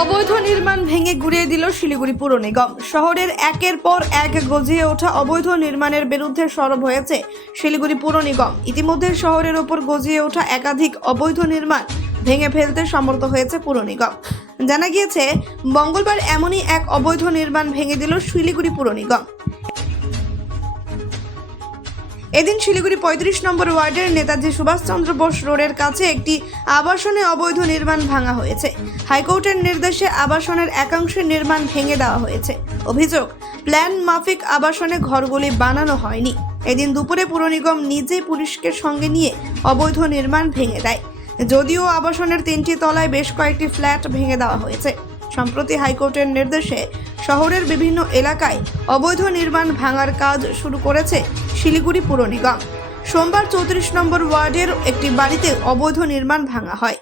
অবৈধ নির্মাণ ভেঙে গুড়িয়ে দিল শিলিগুড়ি পুর নিগম। শহরের একের পর এক গজিয়ে ওঠা অবৈধ নির্মাণের বিরুদ্ধে সরব হয়েছে শিলিগুড়ি পুর নিগম। ইতিমধ্যে শহরের ওপর গজিয়ে ওঠা একাধিক অবৈধ নির্মাণ ভেঙে ফেলতে সমর্থ হয়েছে পুর নিগম। জানা গিয়েছে, মঙ্গলবার এমনই এক অবৈধ নির্মাণ ভেঙে দিল শিলিগুড়ি পুর নিগম। এদিন শিলিগুড়ি ৩৫ নম্বর ওয়ার্ডের নেতাজি সুভাষচন্দ্র বোস রোডের কাছে একটি আবাসনে অবৈধ নির্মাণ ভাঙা হয়েছে। হাইকোর্টের নির্দেশে আবাসনের একাংশের নির্মাণ ভেঙে দেওয়া হয়েছে। অভিযোগ, প্ল্যান মাফিক আবাসনে ঘরগুলি বানানো হয়নি। এদিন দুপুরে পুর নিগম নিজেই পুলিশকে সঙ্গে নিয়ে অবৈধ নির্মাণ ভেঙে দেয়। যদিও আবাসনের ৩টি তলায় বেশ কয়েকটি ফ্ল্যাট ভেঙে দেওয়া হয়েছে। সম্প্রতি হাইকোর্টের নির্দেশে শহরের বিভিন্ন এলাকায় অবৈধ নির্মাণ ভাঙার কাজ শুরু করেছে শিলিগুড়ি পুর নিগম। সোমবার ৩৪ নম্বর ওয়ার্ডের একটি বাড়িতে অবৈধ নির্মাণ ভাঙা হয়।